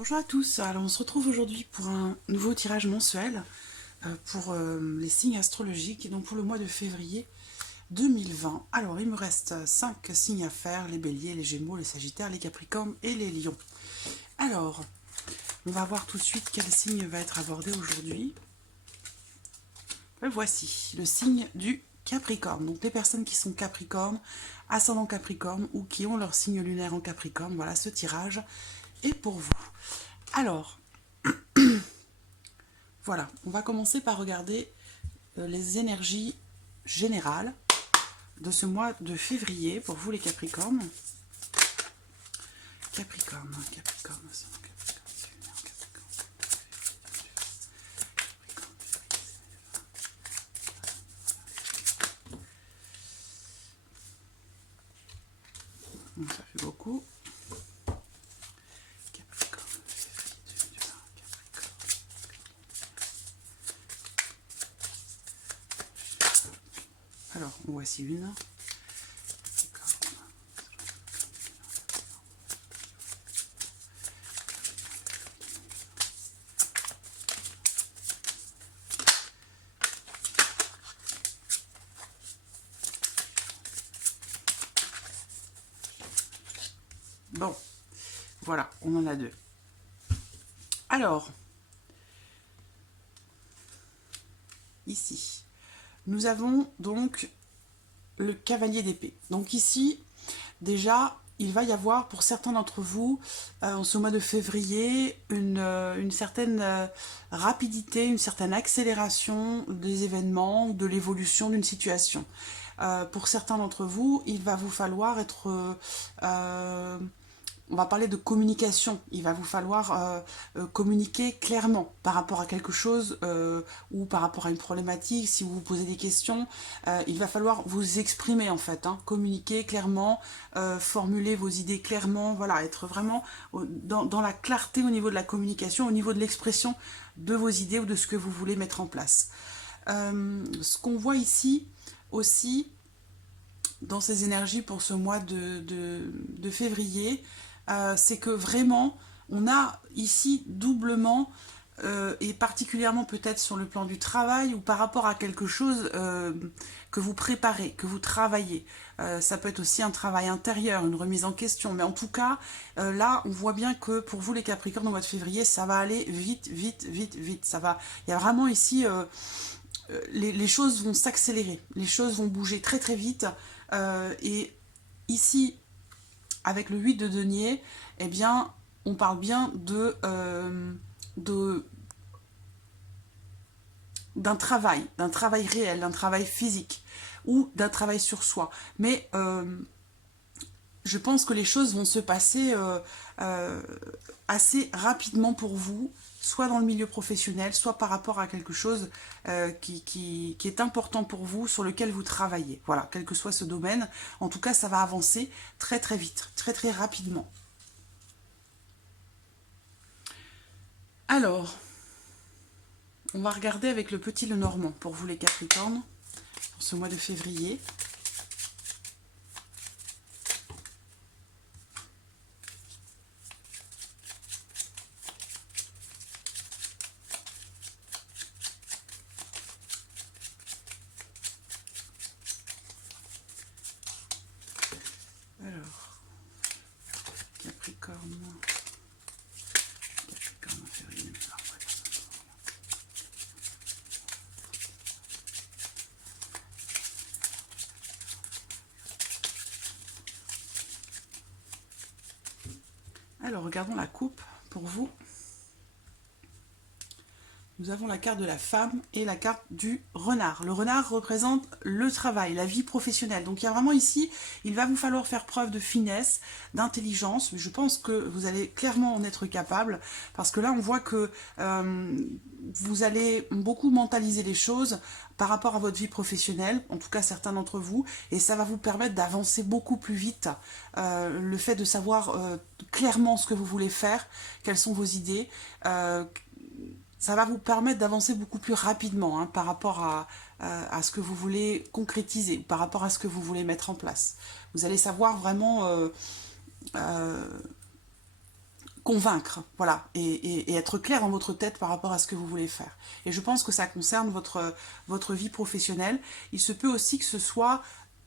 Bonjour à tous, alors on se retrouve aujourd'hui pour un nouveau tirage mensuel pour les signes astrologiques, et donc pour le mois de février 2020. Alors il me reste 5 signes à faire, les béliers, les gémeaux, les sagittaires, les capricornes et les lions. Alors, on va voir tout de suite quel signe va être abordé aujourd'hui. Voici le signe du Capricorne, donc les personnes qui sont Capricorne, ascendant Capricorne ou qui ont leur signe lunaire en Capricorne, voilà ce tirage est pour vous. Alors, voilà, on va commencer par regarder les énergies générales de ce mois de février pour vous les Capricornes. Capricorne, Capricorne, ça fait beaucoup. Alors, voici une. Bon, voilà, on en a deux. Alors, ici, nous avons donc le cavalier d'épée. Donc ici, déjà, il va y avoir pour certains d'entre vous, en ce mois de février, une certaine rapidité, une certaine accélération des événements ou de l'évolution d'une situation. Pour certains d'entre vous, il va vous falloir être... on va parler de communication. Il va vous falloir communiquer clairement par rapport à quelque chose ou par rapport à une problématique. Si vous vous posez des questions, il va falloir vous exprimer en fait, hein, communiquer clairement, formuler vos idées clairement, voilà, être vraiment dans la clarté au niveau de la communication, au niveau de l'expression de vos idées ou de ce que vous voulez mettre en place. Ce qu'on voit ici aussi dans ces énergies pour ce mois de février, c'est que vraiment, on a ici doublement, et particulièrement peut-être sur le plan du travail ou par rapport à quelque chose que vous préparez, que vous travaillez. Ça peut être aussi un travail intérieur, une remise en question. Mais en tout cas, là, on voit bien que pour vous les Capricornes, au mois de février, ça va aller vite, vite, vite, vite. Ça va. Il y a vraiment ici... les choses vont s'accélérer, les choses vont bouger très très vite. Et ici, avec le 8 de denier, eh bien, on parle bien d'un travail réel, d'un travail physique ou d'un travail sur soi. Mais je pense que les choses vont se passer assez rapidement pour vous, soit dans le milieu professionnel, soit par rapport à quelque chose qui est important pour vous, sur lequel vous travaillez. Voilà, quel que soit ce domaine. En tout cas, ça va avancer très très vite, très très rapidement. Alors, on va regarder avec le petit Lenormand pour vous les Capricornes, pour ce mois de février. Alors, Capricorne, février, alors, regardons la coupe pour vous. Nous avons la carte de la femme et la carte du renard. Le renard représente le travail, la vie professionnelle. Donc il y a vraiment ici, il va vous falloir faire preuve de finesse, d'intelligence. Mais je pense que vous allez clairement en être capable. Parce que là, on voit que vous allez beaucoup mentaliser les choses par rapport à votre vie professionnelle, en tout cas certains d'entre vous, et ça va vous permettre d'avancer beaucoup plus vite. Le fait de savoir clairement ce que vous voulez faire, quelles sont vos idées, ça va vous permettre d'avancer beaucoup plus rapidement, hein, par rapport à ce que vous voulez concrétiser, par rapport à ce que vous voulez mettre en place. Vous allez savoir vraiment convaincre, voilà, et être clair dans votre tête par rapport à ce que vous voulez faire. Et je pense que ça concerne votre vie professionnelle. Il se peut aussi que ce soit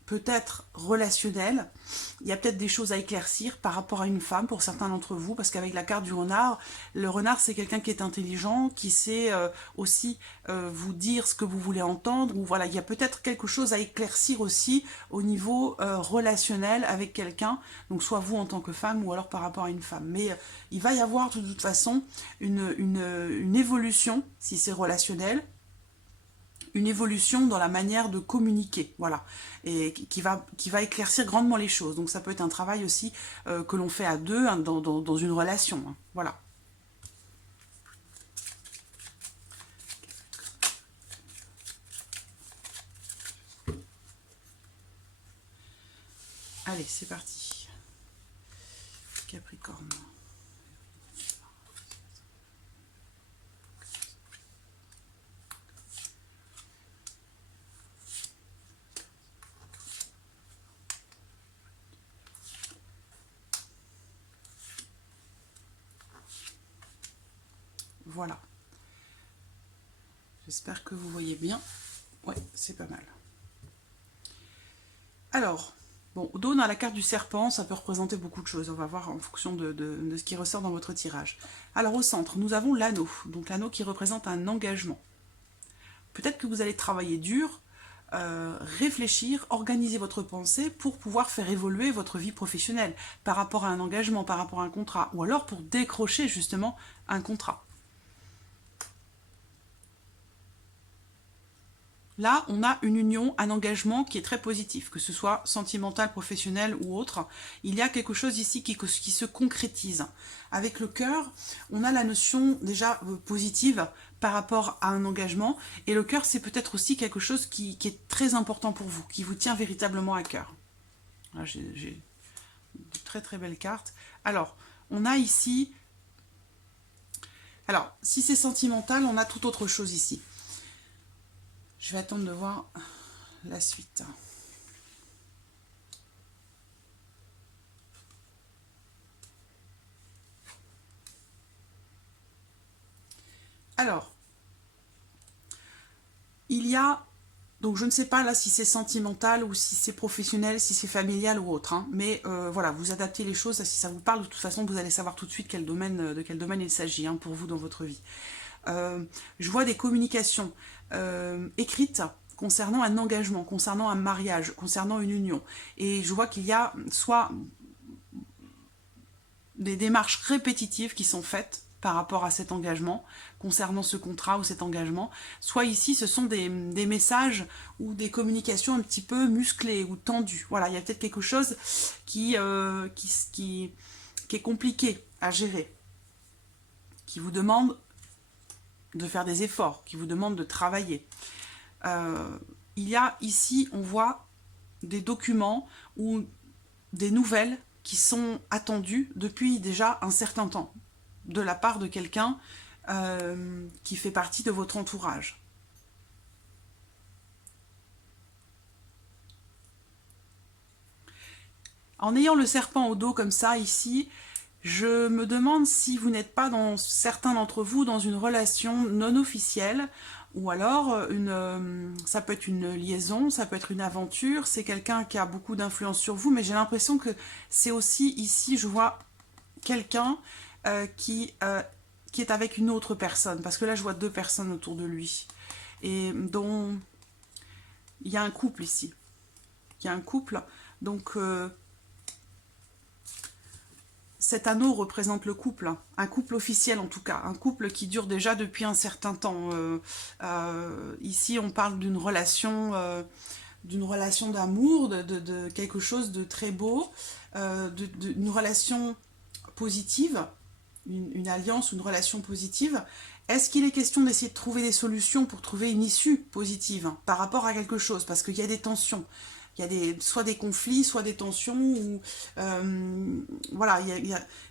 peut-être relationnel. Il y a peut-être des choses à éclaircir par rapport à une femme pour certains d'entre vous, parce qu'avec la carte du renard, le renard c'est quelqu'un qui est intelligent, qui sait aussi vous dire ce que vous voulez entendre, ou voilà, il y a peut-être quelque chose à éclaircir aussi au niveau relationnel avec quelqu'un, donc soit vous en tant que femme ou alors par rapport à une femme. Mais il va y avoir de toute façon une évolution, si c'est relationnel, une évolution dans la manière de communiquer, voilà, et qui va éclaircir grandement les choses. Donc ça peut être un travail aussi que l'on fait à deux hein, dans une relation, hein, voilà. Allez, c'est parti. Capricorne. Voilà. J'espère que vous voyez bien. Ouais, c'est pas mal. Alors, bon, au dos, dans la carte du serpent, ça peut représenter beaucoup de choses. On va voir en fonction de ce qui ressort dans votre tirage. Alors, au centre, nous avons l'anneau. Donc, l'anneau qui représente un engagement. Peut-être que vous allez travailler dur, réfléchir, organiser votre pensée pour pouvoir faire évoluer votre vie professionnelle par rapport à un engagement, par rapport à un contrat, ou alors pour décrocher justement un contrat. Là, on a une union, un engagement qui est très positif, que ce soit sentimental, professionnel ou autre. Il y a quelque chose ici qui se concrétise. Avec le cœur, on a la notion déjà positive par rapport à un engagement. Et le cœur, c'est peut-être aussi quelque chose qui est très important pour vous, qui vous tient véritablement à cœur. J'ai de très très belles cartes. Alors, on a ici... Alors, si c'est sentimental, on a tout autre chose ici. Je vais attendre de voir la suite. Alors, il y a, donc je ne sais pas là si c'est sentimental ou si c'est professionnel, si c'est familial ou autre, hein, mais voilà, vous adaptez les choses, si ça vous parle, de toute façon vous allez savoir tout de suite de quel domaine il s'agit hein, pour vous dans votre vie. Je vois des communications écrites concernant un engagement, concernant un mariage, concernant une union. Et je vois qu'il y a soit des démarches répétitives qui sont faites par rapport à cet engagement, concernant ce contrat ou cet engagement, soit ici ce sont des messages ou des communications un petit peu musclées ou tendues. Voilà, il y a peut-être quelque chose qui est compliqué à gérer, qui vous demande de faire des efforts, qui vous demande de travailler. Il y a ici, on voit des documents ou des nouvelles qui sont attendues depuis déjà un certain temps, de la part de quelqu'un qui fait partie de votre entourage. En ayant le serpent au dos comme ça, ici, je me demande si vous n'êtes pas, dans certains d'entre vous, dans une relation non officielle, ou alors ça peut être une liaison, ça peut être une aventure, c'est quelqu'un qui a beaucoup d'influence sur vous, mais j'ai l'impression que c'est aussi ici, je vois quelqu'un qui est avec une autre personne, parce que là je vois deux personnes autour de lui, et dont il y a un couple ici, il y a un couple, donc cet anneau représente le couple, un couple officiel en tout cas, un couple qui dure déjà depuis un certain temps. Ici, on parle d'une relation d'amour, de quelque chose de très beau, d'une relation positive, une alliance ou une relation positive. Est-ce qu'il est question d'essayer de trouver des solutions pour trouver une issue positive hein, par rapport à quelque chose? Parce qu'il y a des tensions. Il y a soit des conflits, soit des tensions. Ou, voilà,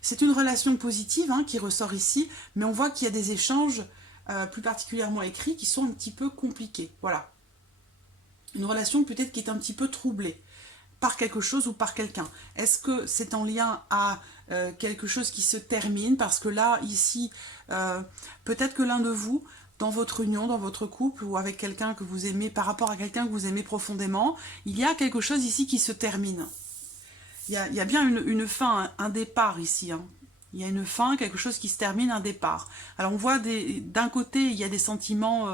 c'est une relation positive hein, qui ressort ici, mais on voit qu'il y a des échanges, plus particulièrement écrits, qui sont un petit peu compliqués. Voilà. Une relation peut-être qui est un petit peu troublée. par quelque chose ou par quelqu'un. Est-ce que c'est en lien à quelque chose qui se termine? Parce que là, ici, peut-être que l'un de vous, dans votre union, dans votre couple, ou avec quelqu'un que vous aimez, par rapport à quelqu'un que vous aimez profondément, il y a quelque chose ici qui se termine. Il y a bien une fin, un départ ici, hein. Il y a une fin, quelque chose qui se termine, un départ. Alors on voit d'un côté, il y a des sentiments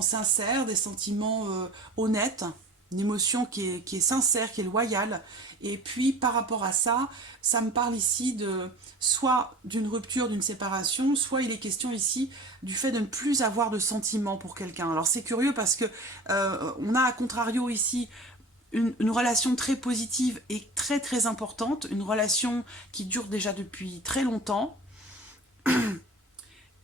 sincères, des sentiments honnêtes, une émotion qui est sincère, qui est loyale. Et puis par rapport à ça, ça me parle ici de soit d'une rupture, d'une séparation, soit il est question ici du fait de ne plus avoir de sentiments pour quelqu'un. Alors c'est curieux parce que on a à contrario ici une relation très positive et très très importante, une relation qui dure déjà depuis très longtemps.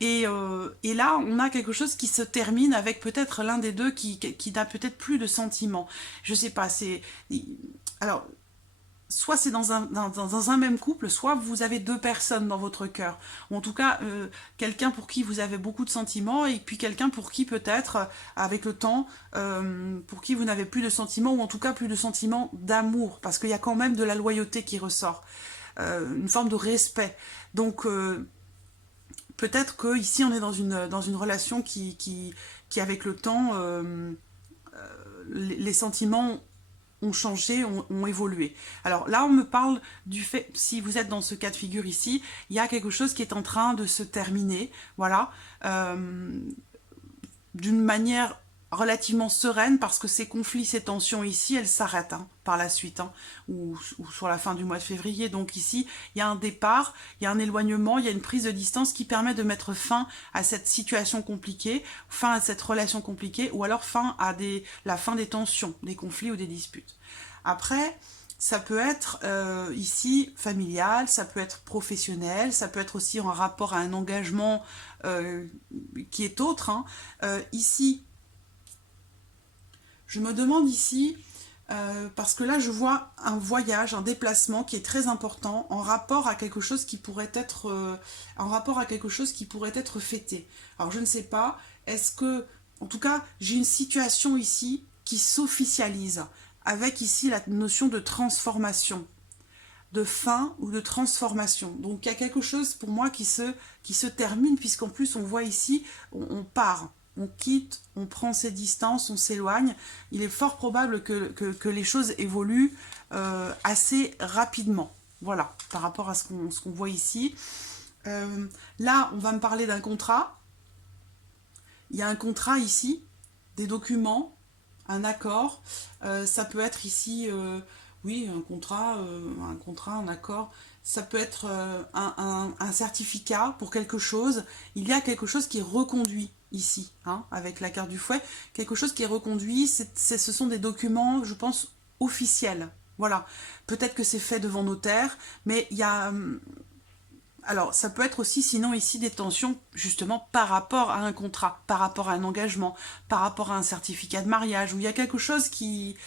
Et là, on a quelque chose qui se termine avec peut-être l'un des deux qui n'a peut-être plus de sentiments. Je sais pas, c'est... Alors, soit c'est dans un même couple, soit vous avez deux personnes dans votre cœur. Ou en tout cas, quelqu'un pour qui vous avez beaucoup de sentiments, et puis quelqu'un pour qui peut-être, avec le temps, pour qui vous n'avez plus de sentiments, ou en tout cas plus de sentiments d'amour, parce qu'il y a quand même de la loyauté qui ressort, une forme de respect. Donc, peut-être qu'ici, on est dans une relation qui avec le temps, les sentiments ont changé, ont évolué. Alors là, on me parle du fait, si vous êtes dans ce cas de figure ici, il y a quelque chose qui est en train de se terminer, voilà, d'une manière relativement sereine, parce que ces conflits, ces tensions ici, elles s'arrêtent par la suite, ou sur la fin du mois de février. Donc ici, il y a un départ, il y a un éloignement, il y a une prise de distance qui permet de mettre fin à cette situation compliquée, fin à cette relation compliquée, ou alors fin à la fin des tensions, des conflits ou des disputes. Après, ça peut être ici familial, ça peut être professionnel, ça peut être aussi en rapport à un engagement qui est autre. Ici, je me demande ici, parce que là je vois un voyage, un déplacement qui est très important en rapport à quelque chose qui pourrait être, fêté. Alors je ne sais pas, est-ce que, en tout cas, j'ai une situation ici qui s'officialise, avec ici la notion de transformation, de fin ou de transformation. Donc il y a quelque chose pour moi qui se termine, puisqu'en plus on voit ici, on part. On quitte, on prend ses distances, on s'éloigne. Il est fort probable que les choses évoluent assez rapidement. Voilà, par rapport à ce qu'on voit ici. Là, on va me parler d'un contrat. Il y a un contrat ici, des documents, un accord. Ça peut être ici, oui, un contrat, un accord. Ça peut être un certificat pour quelque chose. Il y a quelque chose qui est reconduit ici, avec la carte du fouet. Quelque chose qui est reconduit, ce sont des documents, je pense, officiels. Voilà. Peut-être que c'est fait devant notaire, mais il y a... Alors, ça peut être aussi, sinon, ici, des tensions, justement, par rapport à un contrat, par rapport à un engagement, par rapport à un certificat de mariage, où il y a quelque chose qui...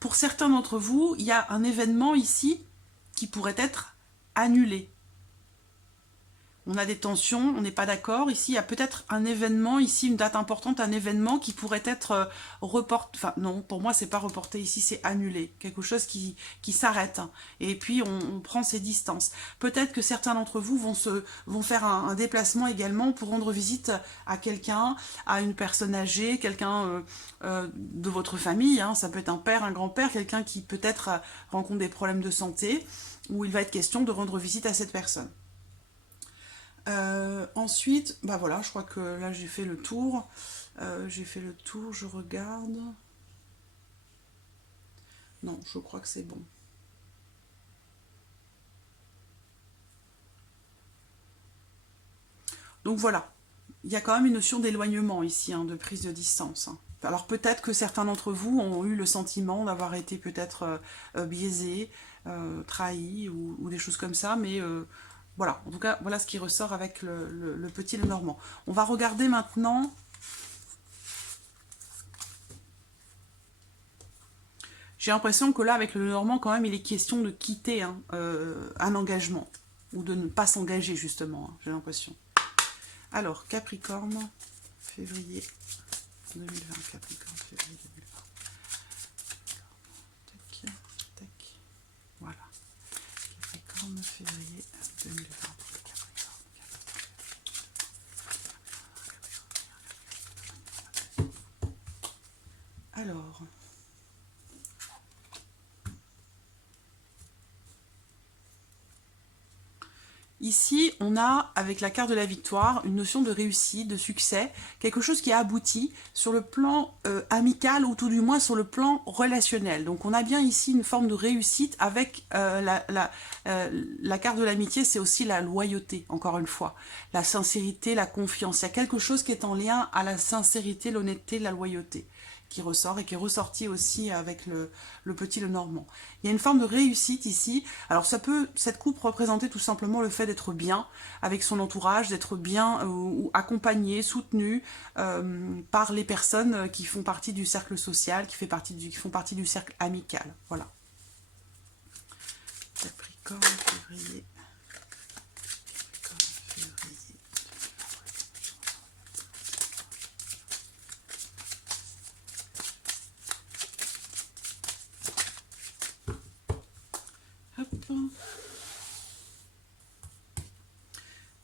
Pour certains d'entre vous, il y a un événement ici qui pourrait être annulé. On a des tensions, on n'est pas d'accord. Ici, il y a peut-être un événement, ici, une date importante, un événement qui pourrait être reporté. Enfin, non, pour moi, c'est pas reporté ici, c'est annulé. Quelque chose qui s'arrête. Et puis, on prend ses distances. Peut-être que certains d'entre vous vont faire un déplacement également pour rendre visite à quelqu'un, à une personne âgée, quelqu'un de votre famille. Ça peut être un père, un grand-père, quelqu'un qui peut-être rencontre des problèmes de santé, où il va être question de rendre visite à cette personne. Ensuite, bah voilà, je crois que là j'ai fait le tour. Je regarde. Non, je crois que c'est bon. Donc voilà, il y a quand même une notion d'éloignement ici, de prise de distance. Alors peut-être que certains d'entre vous ont eu le sentiment d'avoir été peut-être biaisés, trahis ou des choses comme ça, mais... voilà, en tout cas, voilà ce qui ressort avec le petit Lenormand. On va regarder maintenant... J'ai l'impression que là, avec le Lenormand, quand même, il est question de quitter un engagement. Ou de ne pas s'engager, justement, j'ai l'impression. Alors, Capricorne, février 2020. Capricorne, février 2020. février 2020 pour le Capricorne. Alors, ici, on a, avec la carte de la victoire, une notion de réussite, de succès, quelque chose qui a abouti sur le plan amical ou tout du moins sur le plan relationnel. Donc on a bien ici une forme de réussite avec la carte de l'amitié, c'est aussi la loyauté, encore une fois. La sincérité, la confiance. Il y a quelque chose qui est en lien à la sincérité, l'honnêteté, la loyauté, qui ressort et qui est ressorti aussi avec le petit Lenormand. Il y a une forme de réussite ici. Alors ça peut, cette coupe représenter tout simplement le fait d'être bien avec son entourage, d'être bien ou accompagné, soutenu par les personnes qui font partie du cercle social, qui font partie du cercle amical. Voilà. Capricorne, février.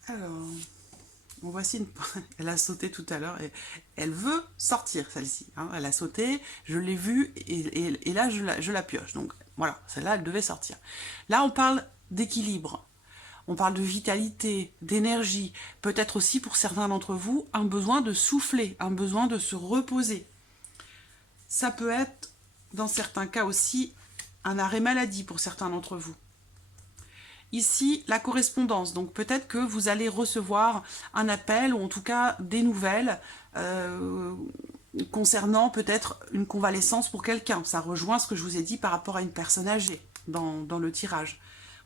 Alors, bon, voici une... Elle a sauté tout à l'heure et elle veut sortir, celle-ci. Hein. Elle a sauté, je l'ai vue et là, je la pioche. Donc, voilà, celle-là, elle devait sortir. Là, on parle d'équilibre. On parle de vitalité, d'énergie. Peut-être aussi, pour certains d'entre vous, un besoin de souffler, un besoin de se reposer. Ça peut être, dans certains cas aussi, un arrêt maladie pour certains d'entre vous. Ici, la correspondance. Donc peut-être que vous allez recevoir un appel ou en tout cas des nouvelles concernant peut-être une convalescence pour quelqu'un. Ça rejoint ce que je vous ai dit par rapport à une personne âgée dans le tirage,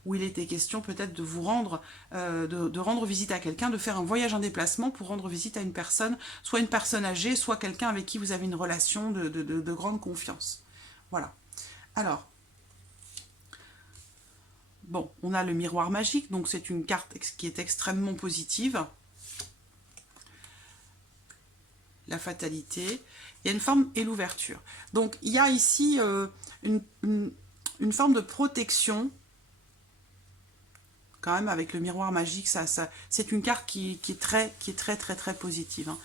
où il était question peut-être de vous rendre, de rendre visite à quelqu'un, de faire un voyage en déplacement pour rendre visite à une personne, soit une personne âgée, soit quelqu'un avec qui vous avez une relation de grande confiance. Voilà. Alors, bon, on a le miroir magique, donc c'est une carte qui est extrêmement positive. La fatalité. Il y a une forme et l'ouverture. Donc, il y a ici une forme de protection. Quand même, avec le miroir magique, c'est une carte qui est très positive. Hein,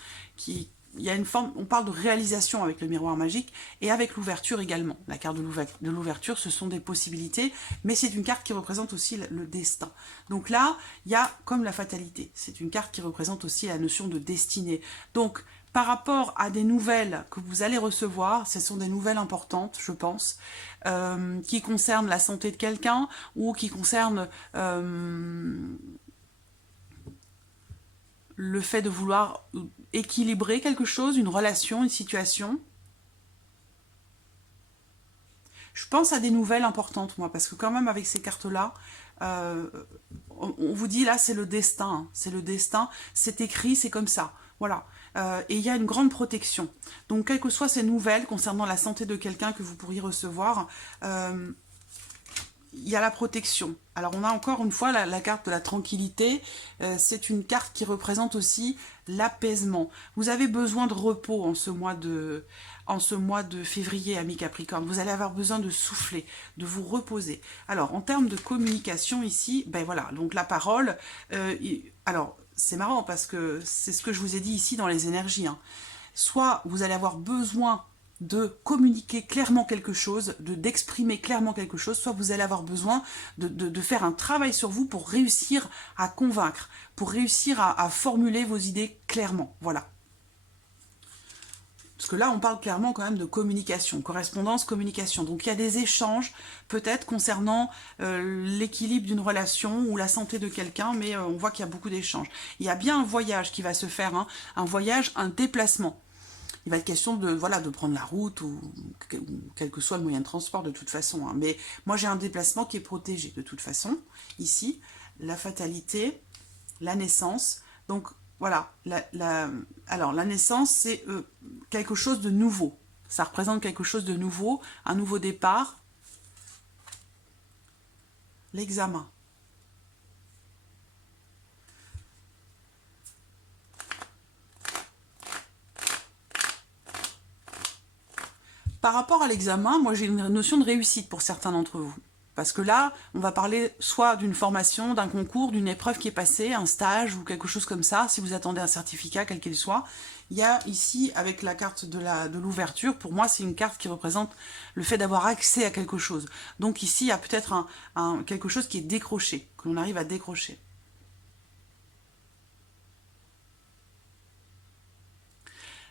il y a une forme, on parle de réalisation avec le miroir magique et avec l'ouverture également. La carte de l'ouverture, ce sont des possibilités, mais c'est une carte qui représente aussi le destin. Donc là, il y a comme la fatalité. C'est une carte qui représente aussi la notion de destinée. Donc, par rapport à des nouvelles que vous allez recevoir, ce sont des nouvelles importantes, je pense, qui concernent la santé de quelqu'un ou qui concernent le fait de vouloir équilibrer quelque chose, une relation, une situation. Je pense à des nouvelles importantes, moi, parce que quand même, avec ces cartes-là, on vous dit, là, c'est le destin. Hein, c'est le destin, c'est écrit, c'est comme ça. Voilà. Et il y a une grande protection. Donc, quelles que soient ces nouvelles concernant la santé de quelqu'un que vous pourriez recevoir, il y a la protection. Alors, on a encore une fois la carte de la tranquillité. C'est une carte qui représente aussi l'apaisement. Vous avez besoin de repos en ce mois de février, amis Capricorne. Vous allez avoir besoin de souffler, de vous reposer. Alors, en termes de communication ici, ben voilà, donc la parole. Alors, c'est marrant parce que c'est ce que je vous ai dit ici dans les énergies. Hein. Soit vous allez avoir besoin de communiquer clairement quelque chose, d'exprimer clairement quelque chose, soit vous allez avoir besoin de faire un travail sur vous pour réussir à convaincre, pour réussir à formuler vos idées clairement. Voilà. Parce que là, on parle clairement quand même de communication, correspondance, communication. Donc, il y a des échanges, peut-être, concernant l'équilibre d'une relation ou la santé de quelqu'un, mais on voit qu'il y a beaucoup d'échanges. Il y a bien un voyage qui va se faire, hein, un voyage, un déplacement. Il va être question de, voilà, de prendre la route ou quel que soit le moyen de transport de toute façon. Hein. Mais moi, j'ai un déplacement qui est protégé de toute façon. Ici, la fatalité, la naissance. Donc, voilà. Alors, la naissance, c'est quelque chose de nouveau. Ça représente quelque chose de nouveau, un nouveau départ. L'examen. Par rapport à l'examen, moi j'ai une notion de réussite pour certains d'entre vous. Parce que là, on va parler soit d'une formation, d'un concours, d'une épreuve qui est passée, un stage ou quelque chose comme ça, si vous attendez un certificat, quel qu'il soit. Il y a ici, avec la carte de l'ouverture, pour moi, c'est une carte qui représente le fait d'avoir accès à quelque chose. Donc ici, il y a peut-être quelque chose qui est décroché, que l'on arrive à décrocher.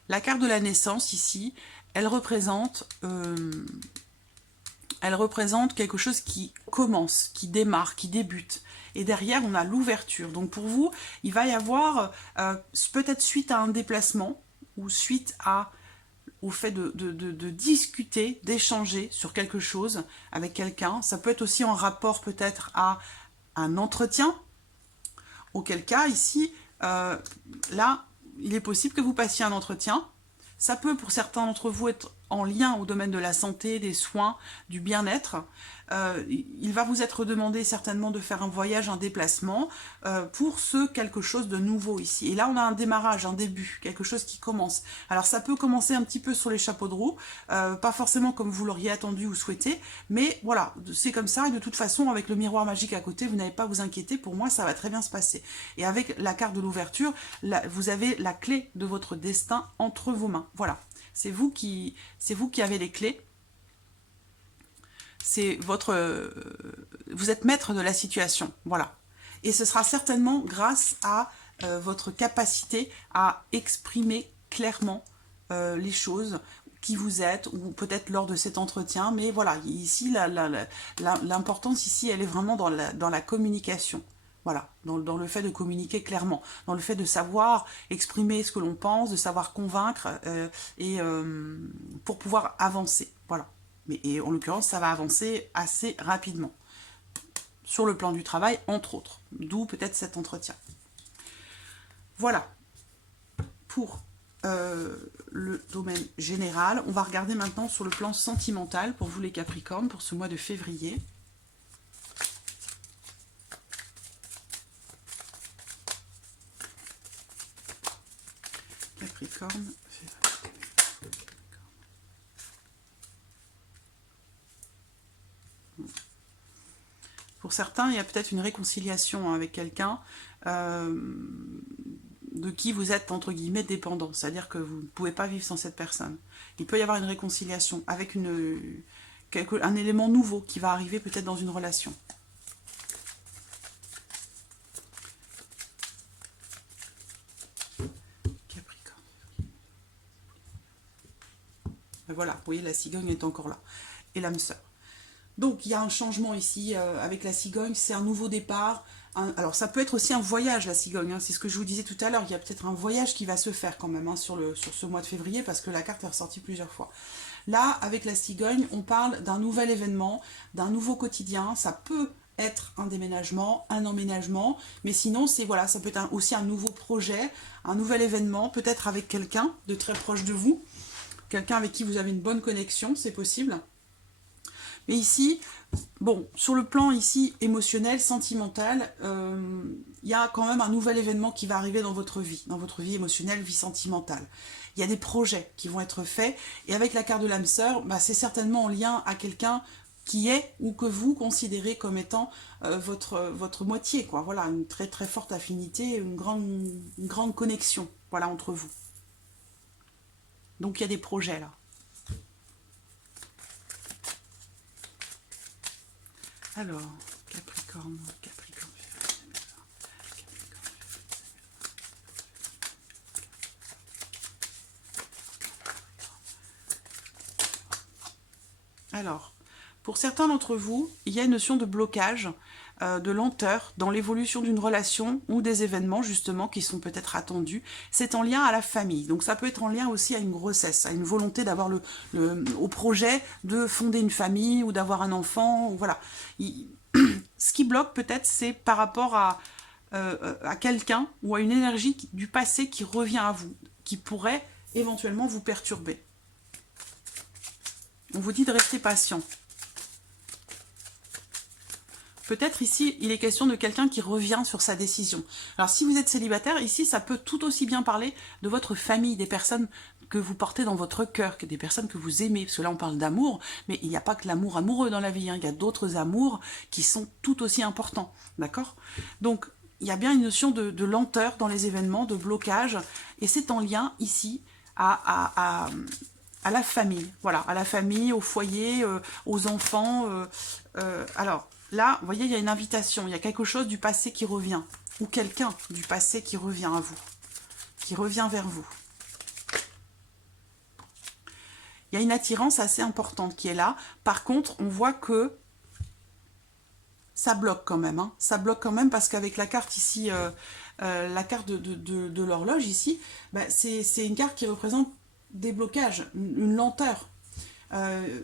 La carte de la naissance, ici, elle représente quelque chose qui commence, qui démarre, qui débute. Et derrière, on a l'ouverture. Donc pour vous, il va y avoir, peut-être suite à un déplacement, ou suite au fait de discuter, d'échanger sur quelque chose avec quelqu'un. Ça peut être aussi en rapport peut-être à un entretien. Auquel cas, ici, là, il est possible que vous passiez un entretien. Ça peut, pour certains d'entre vous, être en lien au domaine de la santé, des soins, du bien-être. Il va vous être demandé certainement de faire un voyage, un déplacement pour quelque chose de nouveau ici. Et là, on a un démarrage, un début, quelque chose qui commence. Alors, ça peut commencer un petit peu sur les chapeaux de roue, pas forcément comme vous l'auriez attendu ou souhaité, mais voilà, c'est comme ça. Et de toute façon, avec le miroir magique à côté, vous n'avez pas à vous inquiéter. Pour moi, ça va très bien se passer. Et avec la carte de l'ouverture, vous avez la clé de votre destin entre vos mains. Voilà. C'est vous qui avez les clés. Vous êtes maître de la situation, voilà. Et ce sera certainement grâce à votre capacité à exprimer clairement les choses, qui vous êtes, ou peut-être lors de cet entretien. Mais voilà, ici, l'importance ici, elle est vraiment dans la communication. Voilà, dans le fait de communiquer clairement, dans le fait de savoir exprimer ce que l'on pense, de savoir convaincre, pour pouvoir avancer. Voilà. Et en l'occurrence, ça va avancer assez rapidement. Sur le plan du travail, entre autres. D'où peut-être cet entretien. Voilà. Pour le domaine général. On va regarder maintenant sur le plan sentimental pour vous les Capricornes, pour ce mois de février. Capricorne, pour certains, il y a peut-être une réconciliation avec quelqu'un de qui vous êtes, entre guillemets, dépendant. C'est-à-dire que vous ne pouvez pas vivre sans cette personne. Il peut y avoir une réconciliation avec un élément nouveau qui va arriver peut-être dans une relation. Capricorne. Et voilà, vous voyez, la cigogne est encore là. Et l'âme sœur. Donc, il y a un changement ici avec la cigogne, c'est un nouveau départ. Alors, ça peut être aussi un voyage, la cigogne, hein, c'est ce que je vous disais tout à l'heure. Il y a peut-être un voyage qui va se faire quand même sur ce mois de février, parce que la carte est ressortie plusieurs fois. Là, avec la cigogne, on parle d'un nouvel événement, d'un nouveau quotidien. Ça peut être un déménagement, un emménagement, mais sinon, voilà, ça peut être aussi un nouveau projet, un nouvel événement, peut-être avec quelqu'un de très proche de vous, quelqu'un avec qui vous avez une bonne connexion, c'est possible. Mais ici, bon, sur le plan ici émotionnel, sentimental, il y a quand même un nouvel événement qui va arriver dans votre vie émotionnelle, vie sentimentale. Il y a des projets qui vont être faits, et avec la carte de l'âme sœur, c'est certainement en lien à quelqu'un qui est ou que vous considérez comme étant votre moitié, quoi. Voilà, une très très forte affinité, une grande connexion, voilà, entre vous. Donc il y a des projets là. Alors, Capricorne. Alors, pour certains d'entre vous, il y a une notion de blocage, de lenteur dans l'évolution d'une relation ou des événements justement qui sont peut-être attendus. C'est en lien à la famille, donc ça peut être en lien aussi à une grossesse, à une volonté d'avoir au projet de fonder une famille ou d'avoir un enfant, voilà. Ce qui bloque peut-être, c'est par rapport à quelqu'un ou à une énergie du passé qui revient à vous, qui pourrait éventuellement vous perturber. On vous dit de rester patient. Peut-être ici, il est question de quelqu'un qui revient sur sa décision. Alors si vous êtes célibataire, ici, ça peut tout aussi bien parler de votre famille, des personnes que vous portez dans votre cœur, des personnes que vous aimez, parce que là on parle d'amour, mais il n'y a pas que l'amour amoureux dans la vie, hein. Il y a d'autres amours qui sont tout aussi importants, d'accord? Donc, il y a bien une notion de lenteur dans les événements, de blocage, et c'est en lien ici à la famille, voilà, à la famille, au foyer, aux enfants. Alors, là, vous voyez, il y a une invitation, il y a quelque chose du passé qui revient, ou quelqu'un du passé qui revient à vous, qui revient vers vous. Il y a une attirance assez importante qui est là. Par contre, on voit que ça bloque quand même. Hein. Ça bloque quand même parce qu'avec la carte ici, la carte de l'horloge ici, bah, c'est une carte qui représente des blocages, une lenteur.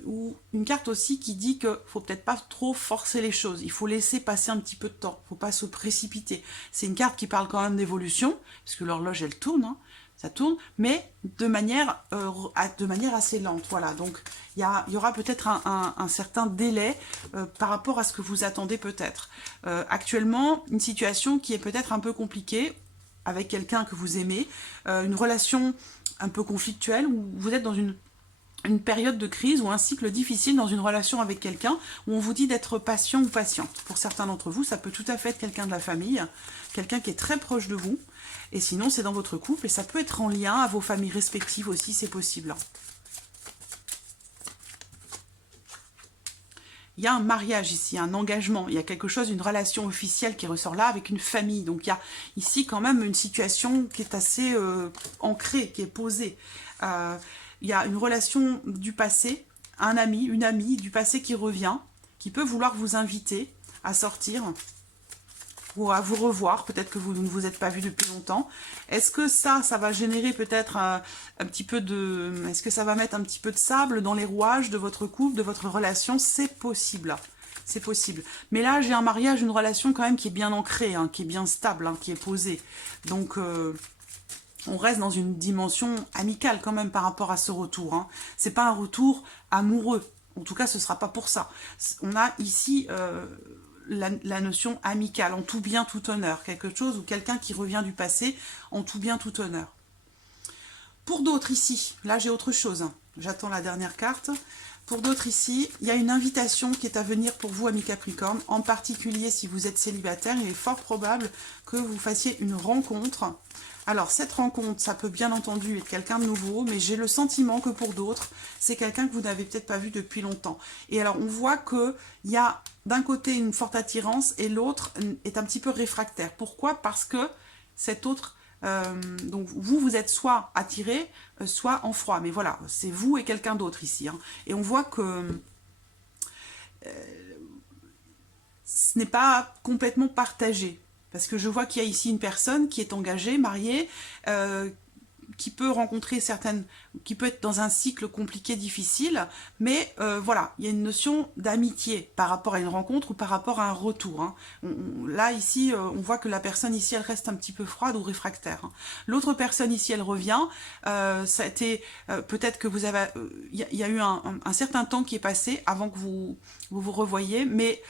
Ou une carte aussi qui dit qu'il ne faut peut-être pas trop forcer les choses. Il faut laisser passer un petit peu de temps. Il ne faut pas se précipiter. C'est une carte qui parle quand même d'évolution, puisque l'horloge, elle tourne. Hein. Ça tourne, mais de manière assez lente. Voilà, donc il y aura peut-être un certain délai par rapport à ce que vous attendez peut-être. Actuellement, une situation qui est peut-être un peu compliquée avec quelqu'un que vous aimez, une relation un peu conflictuelle où vous êtes dans une période de crise ou un cycle difficile dans une relation avec quelqu'un où on vous dit d'être patient ou patiente. Pour certains d'entre vous, ça peut tout à fait être quelqu'un de la famille, quelqu'un qui est très proche de vous, et sinon c'est dans votre couple, et ça peut être en lien à vos familles respectives aussi, c'est possible. Il y a un mariage ici, un engagement, il y a quelque chose, une relation officielle qui ressort là avec une famille. Donc il y a ici quand même une situation qui est assez ancrée, qui est posée. Il y a une relation du passé, un ami, une amie du passé qui revient, qui peut vouloir vous inviter à sortir ou à vous revoir. Peut-être que vous ne vous êtes pas vu depuis longtemps. Est-ce que ça va générer peut-être un petit peu de... Est-ce que ça va mettre un petit peu de sable dans les rouages de votre couple, de votre relation? C'est possible. C'est possible. Mais là, j'ai un mariage, une relation quand même qui est bien ancrée, hein, qui est bien stable, hein, qui est posée. Donc... on reste dans une dimension amicale quand même par rapport à ce retour. Hein. C'est pas un retour amoureux. En tout cas, ce sera pas pour ça. On a ici la notion amicale, en tout bien, tout honneur. Quelque chose ou quelqu'un qui revient du passé en tout bien, tout honneur. Pour d'autres ici, là j'ai autre chose. Hein. J'attends la dernière carte. Pour d'autres ici, il y a une invitation qui est à venir pour vous, amis Capricorne. En particulier, si vous êtes célibataire, il est fort probable que vous fassiez une rencontre. Alors, cette rencontre, ça peut bien entendu être quelqu'un de nouveau, mais j'ai le sentiment que pour d'autres, c'est quelqu'un que vous n'avez peut-être pas vu depuis longtemps. Et alors, on voit qu'il y a d'un côté une forte attirance et l'autre est un petit peu réfractaire. Pourquoi? Parce que cet autre... donc vous êtes soit attiré, soit en froid. Mais voilà, c'est vous et quelqu'un d'autre ici. Hein. Et on voit que ce n'est pas complètement partagé. Parce que je vois qu'il y a ici une personne qui est engagée, mariée, qui peut rencontrer certaines... qui peut être dans un cycle compliqué, difficile, mais voilà, il y a une notion d'amitié par rapport à une rencontre ou par rapport à un retour. Hein. Là, ici, on voit que la personne ici, elle reste un petit peu froide ou réfractaire. Hein. L'autre personne ici, elle revient. Ça a été... peut-être que vous avez... Il y a eu un certain temps qui est passé avant que vous revoyiez, mais...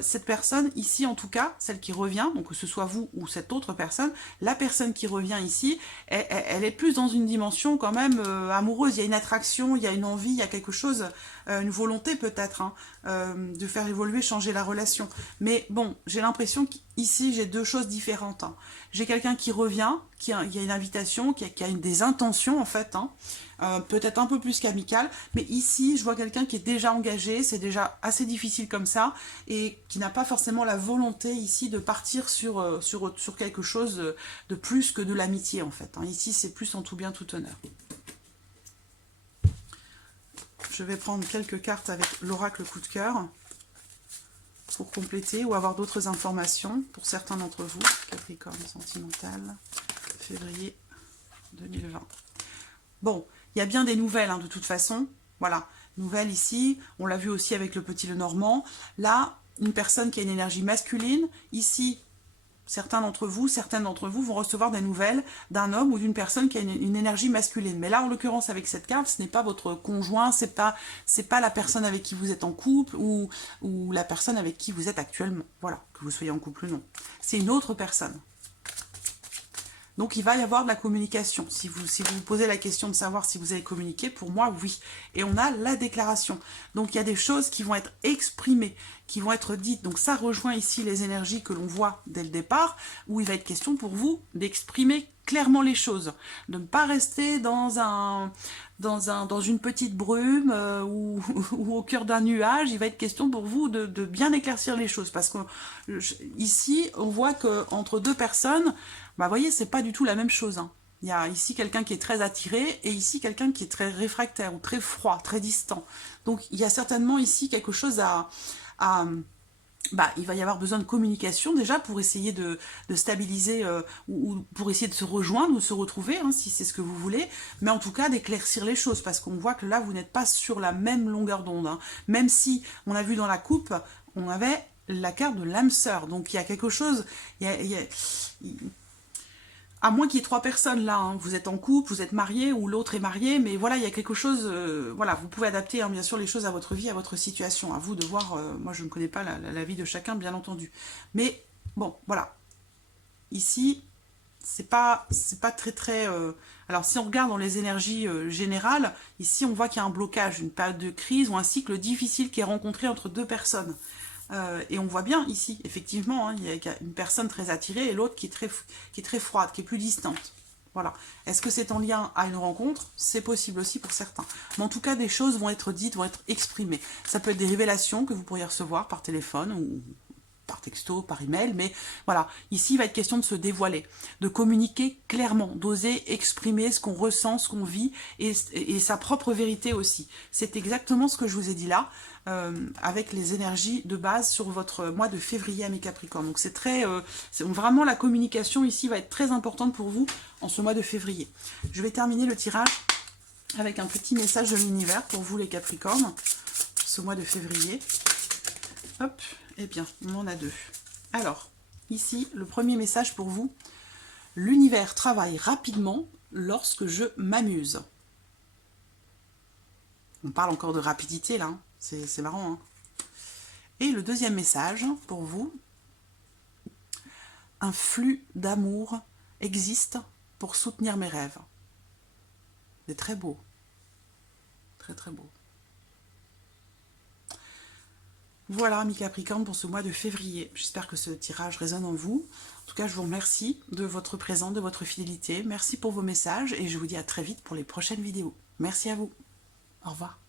cette personne ici, en tout cas, celle qui revient, donc que ce soit vous ou cette autre personne, la personne qui revient ici, elle est plus dans une dimension quand même amoureuse. Il y a une attraction, il y a une envie, il y a quelque chose, une volonté peut-être, hein, de faire évoluer, changer la relation. Mais bon, j'ai l'impression qu'ici, j'ai deux choses différentes. Hein. J'ai quelqu'un qui revient, il y a une invitation, qui a des intentions en fait, hein, peut-être un peu plus qu'amical, mais ici je vois quelqu'un qui est déjà engagé, c'est déjà assez difficile comme ça, et qui n'a pas forcément la volonté ici de partir sur quelque chose de plus que de l'amitié en fait. Hein. Ici c'est plus en tout bien, tout honneur. Je vais prendre quelques cartes avec l'oracle coup de cœur pour compléter ou avoir d'autres informations pour certains d'entre vous. Capricorne sentimental, février 2020. Bon, il y a bien des nouvelles hein, de toute façon. Voilà, nouvelles ici. On l'a vu aussi avec le petit Lenormand. Là, une personne qui a une énergie masculine. Ici, certaines d'entre vous vont recevoir des nouvelles d'un homme ou d'une personne qui a une énergie masculine. Mais là, en l'occurrence, avec cette carte, ce n'est pas votre conjoint, c'est pas la personne avec qui vous êtes en couple ou la personne avec qui vous êtes actuellement. Voilà, que vous soyez en couple ou non. C'est une autre personne. Donc il va y avoir de la communication. Si vous vous posez la question de savoir si vous allez communiquer, pour moi, oui. Et on a la déclaration. Donc il y a des choses qui vont être exprimées, qui vont être dites. Donc ça rejoint ici les énergies que l'on voit dès le départ, où il va être question pour vous d'exprimer clairement les choses, de ne pas rester dans une petite brume ou, ou au cœur d'un nuage. Il va être question pour vous de bien éclaircir les choses, parce que ici on voit que entre deux personnes, bah vous voyez, c'est pas du tout la même chose, hein. Il y a ici quelqu'un qui est très attiré et ici quelqu'un qui est très réfractaire ou très froid, très distant. Donc il y a certainement ici quelque chose à bah, il va y avoir besoin de communication déjà pour essayer de stabiliser ou pour essayer de se rejoindre ou se retrouver, hein, si c'est ce que vous voulez, mais en tout cas d'éclaircir les choses, parce qu'on voit que là, vous n'êtes pas sur la même longueur d'onde, hein. Même si on a vu dans la coupe, on avait la carte de l'âme sœur, donc il y a quelque chose, à moins qu'il y ait trois personnes là, hein. Vous êtes en couple, vous êtes marié ou l'autre est marié, mais voilà, il y a quelque chose, voilà, vous pouvez adapter hein, bien sûr les choses à votre vie, à votre situation, à vous de voir, moi je ne connais pas la vie de chacun bien entendu, mais bon, voilà, ici, c'est pas très... Alors si on regarde dans les énergies générales, ici on voit qu'il y a un blocage, une période de crise ou un cycle difficile qui est rencontré entre deux personnes. Et on voit bien ici, effectivement, hein, il y a une personne très attirée et l'autre qui est très froide, qui est plus distante. Voilà. Est-ce que c'est en lien à une rencontre? C'est possible aussi pour certains. Mais en tout cas, des choses vont être dites, vont être exprimées. Ça peut être des révélations que vous pourriez recevoir par téléphone ou par texto, par email, mais voilà, ici il va être question de se dévoiler, de communiquer clairement, d'oser exprimer ce qu'on ressent, ce qu'on vit, et sa propre vérité aussi. C'est exactement ce que je vous ai dit là, avec les énergies de base sur votre mois de février à mes Capricornes. Donc c'est très, vraiment la communication ici va être très importante pour vous en ce mois de février. Je vais terminer le tirage avec un petit message de l'univers pour vous les Capricornes, ce mois de février. Hop, eh bien, on en a deux. Alors, ici, le premier message pour vous. L'univers travaille rapidement lorsque je m'amuse. On parle encore de rapidité, là. Hein. C'est marrant, hein. Et le deuxième message pour vous. Un flux d'amour existe pour soutenir mes rêves. C'est très beau. Très, très beau. Voilà, mes Capricornes, pour ce mois de février. J'espère que ce tirage résonne en vous. En tout cas, je vous remercie de votre présence, de votre fidélité. Merci pour vos messages et je vous dis à très vite pour les prochaines vidéos. Merci à vous. Au revoir.